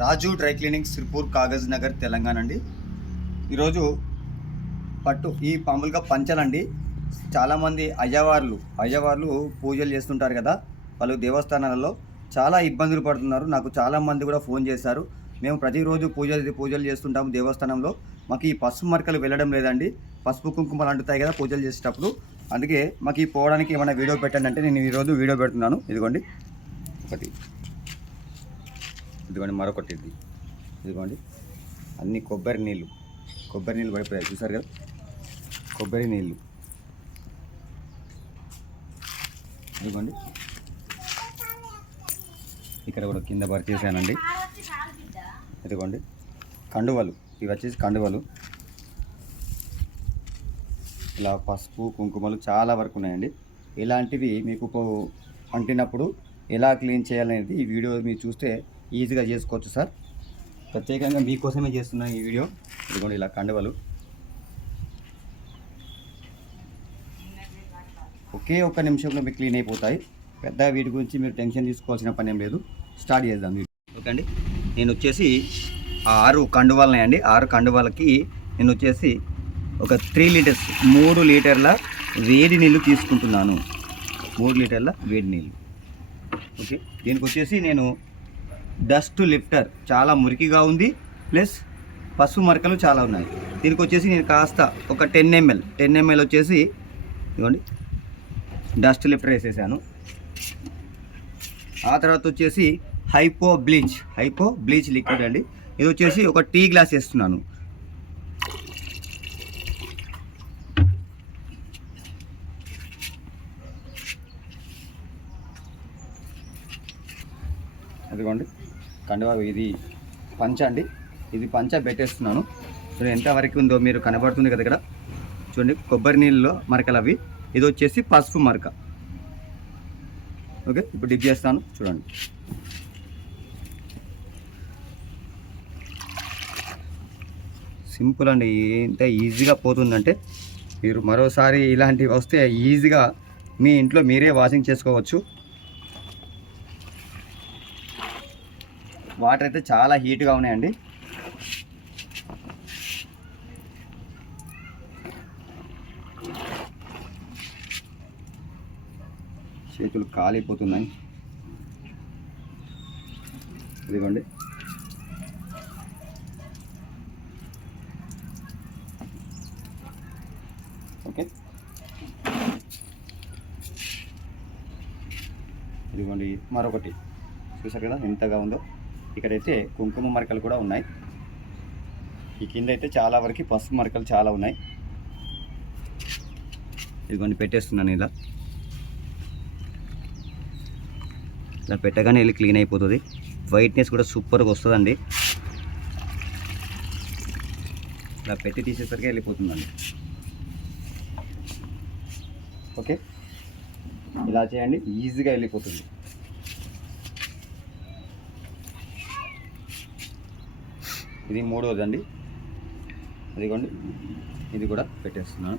రాజు dry cleaning Sirpur Kagaz Nagar Telangana అండి. ఈరోజు పట్టు ఈ మామూలుగా పంచలండి. చాలామంది అయ్యవార్లు అయ్యవార్లు పూజలు చేస్తుంటారు కదా వాళ్ళు దేవస్థానాలలో చాలా ఇబ్బందులు పడుతున్నారు. నాకు చాలామంది కూడా ఫోన్ చేశారు. మేము ప్రతిరోజు పూజలు పూజలు చేస్తుంటాము దేవస్థానంలో. మాకు ఈ పసుపు మరకలు వెళ్ళడం లేదండి. పసుపు కుంకుమలు అంటుతాయి కదా పూజలు చేసేటప్పుడు. అందుకే మాకు ఈ పోవడానికి ఏమైనా వీడియో పెట్టండి అంటే నేను ఈరోజు వీడియో పెడుతున్నాను. ఇదిగోండి. ఒకటి. ఇదిగోండి మరొకటి ఇది ఇదిగోండి. అన్ని కొబ్బరి నీళ్ళు. కొబ్బరి నీళ్ళు పడిపోయాయి. చూసారు కదా? కొబ్బరి నీళ్ళు. ఇదిగోండి. ఇక్కడ కూడా కింద పరిచేసానండి. ఇదిగోండి. కండువలు. ఇవి వచ్చేసి కండువలు. ఇలా పసుపు కుంకుమలు చాలా వరకు ఉన్నాయండి. ఇలాంటివి మీకు అంటినప్పుడు ఎలా క్లీన్ చేయాలనేది ఈ వీడియో మీరు చూస్తే ఈజీగా చేసుకోవచ్చు సార్. ప్రత్యేకంగా మీకోసమే చేస్తున్నాను ఈ వీడియో. ఇదిగోండి ఇలా కండువలు. ఒకే ఒక్క నిమిషంలో మీకు క్లీన్ అయిపోతాయి. పెద్ద వీటి గురించి మీరు టెన్షన్ తీసుకోవాల్సిన పని ఏం లేదు. స్టార్ట్ చేద్దాం ఓకే అండి. నేను వచ్చేసి ఆరు కండువాలు ఆరు కండువాలకి నేను వచ్చేసి ఒక త్రీ లీటర్స్ మూడు లీటర్ల వేడి నీళ్ళు తీసుకుంటున్నాను. మూడు లీటర్ల వేడి నీళ్ళు. ఓకే. దీనికి వచ్చేసి నేను డస్ట్ లిఫ్టర్ చాలా మురికిగా ఉంది ప్లస్ పసుపు మరకలు చాలా ఉన్నాయి. దీనికి వచ్చేసి నేను కాస్త ఒక టెన్ ఎంఎల్ టెన్ ఎంఎల్ వచ్చేసి ఇదిగోండి డస్ట్ లిఫ్టర్ వేసేసాను. ఆ తర్వాత వచ్చేసి hypo bleach hypo bleach liquid అండి. ఇది వచ్చేసి ఒక టీ గ్లాస్ వేస్తున్నాను. అదిగోండి. కండువా ఇది పంచ అండి. ఇది పంచ పెట్టేస్తున్నాను. సో ఎంతవరకు ఉందో మీరు కనబడుతుంది కదా ఇక్కడ. చూడండి కొబ్బరి నీళ్ళలో మరకలు అవి. ఇది వచ్చేసి పసుపు మరక. ఓకే ఇప్పుడు డిప్ చేస్తాను. చూడండి. సింపుల్ అండి. ఎంత ఈజీగా పోతుందంటే మీరు మరోసారి ఇలాంటివి వస్తే ఈజీగా మీ ఇంట్లో మీరే వాషింగ్ చేసుకోవచ్చు. వాటర్ అయితే చాలా హీట్గా ఉన్నాయండి. చేతులు కాలిపోతున్నాయి. ఇదిగోండి. ఓకే. ఇదిగోండి మరొకటి. చూసారు కదా ఎంతగా ఉందో? ఇక్కడైతే కుంకుమ మరకలు కూడా ఉన్నాయి. ఈ కింద అయితే చాలా వరకు పసుపు మరకలు చాలా ఉన్నాయి. ఇదిగోండి పెట్టేస్తున్నాను ఇలా. ఇలా పెట్టగానే వెళ్ళి క్లీన్ అయిపోతుంది. వైట్నెస్ కూడా సూపర్గా వస్తుందండి. ఇలా పెట్టి తీసేసరికి వెళ్ళిపోతుందండి. ఓకే? ఇలా చేయండి ఈజీగా వెళ్ళిపోతుంది. ఇది మూడవది అండి అదిగోండి. ఇది కూడా పెట్టేస్తున్నాను.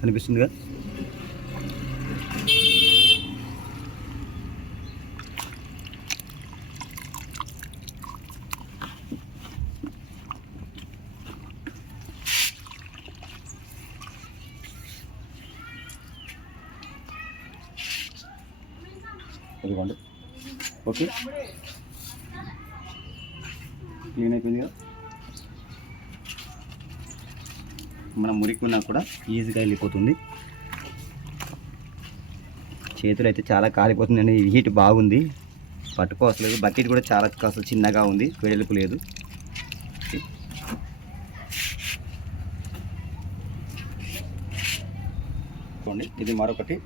కనిపిస్తుందిగా? ఇదిగోండి ఓకే. క్లీన్ అయిపోయింది కదా మనం మురికి ఉన్నా కూడా ఈజీగా వెళ్ళిపోతుంది. చేతులు అయితే చాలా కాలిపోతుందండి. హీట్ బాగుంది. పట్టుకోవసలేదు బకెట్ కూడా చాలా కాస్త చిన్నగా ఉంది. వెడల్పు లేదు. చూడండి ఇది మరొకటి.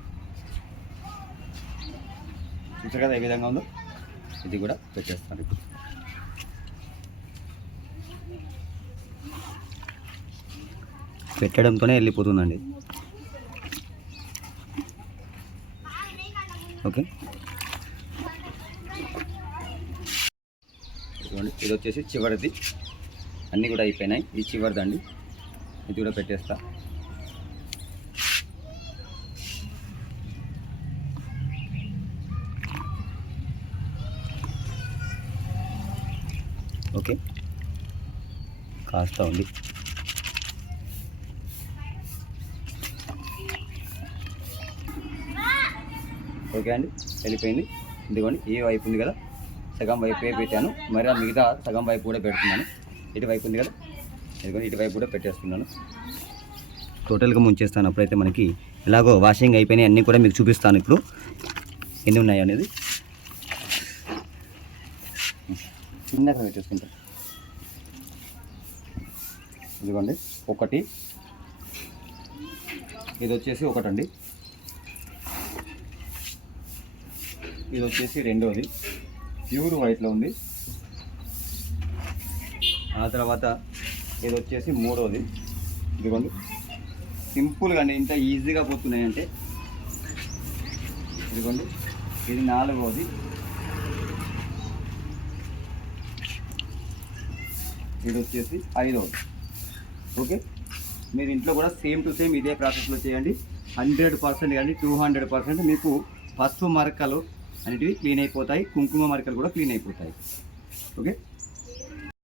చూసారు కదా ఏ విధంగా ఉందో? ఇది కూడా పెట్టేస్తాను ఇప్పుడు. పెట్టడంతోనే వెళ్ళిపోతుందండి. ఓకే. చూడండి ఇది వచ్చేసి చివరిది. అన్నీ కూడా అయిపోయినాయి. ఈ చివరిదండి ఇది కూడా పెట్టేస్తా. ఓకే. కాస్త ఉంది. ఓకే అండి వెళ్ళిపోయింది. ఇదిగోండి ఏ వైపు ఉంది కదా సగం వైపే పెట్టాను మరి మిగతా సగం వైపు కూడా పెడుతున్నాను. ఇటు వైపు ఉంది కదా ఇదిగోండి ఇటు వైపు కూడా పెట్టేస్తున్నాను. టోటల్గా ముంచేస్తాను అప్పుడైతే మనకి. ఎలాగో వాషింగ్ అయిపోయినాయి అన్నీ కూడా మీకు చూపిస్తాను ఇప్పుడు. ఎన్ని ఉన్నాయి అనేది? చిన్నగా పెట్టేసుకుంటాను ఇదిగోండి ఒకటి. ఇది వచ్చేసి ఒకటండి. ఇది వచ్చేసి రెండోది. ప్యూర్ వైట్లో ఉంది. ఆ తర్వాత ఇది వచ్చేసి మూడోది. ఇదిగోండి. సింపుల్గా అండి ఇంత ఈజీగా పోతున్నాయి అంటే ఇదిగోండి. ఇది నాలుగవది ఇది వచ్చేసి ఐదవది ఓకే? మీరు ఇంట్లో కూడా సేమ్ టు సేమ్ ఇదే ప్రాసెస్లో చేయండి. హండ్రెడ్ పర్సెంట్ కానీ టూ హండ్రెడ్ పర్సెంట్ మీకు పసుపు మరకలు అనేటివి క్లీన్ అయిపోతాయి. కుంకుమ మరకలు కూడా క్లీన్ అయిపోతాయి. ఓకే?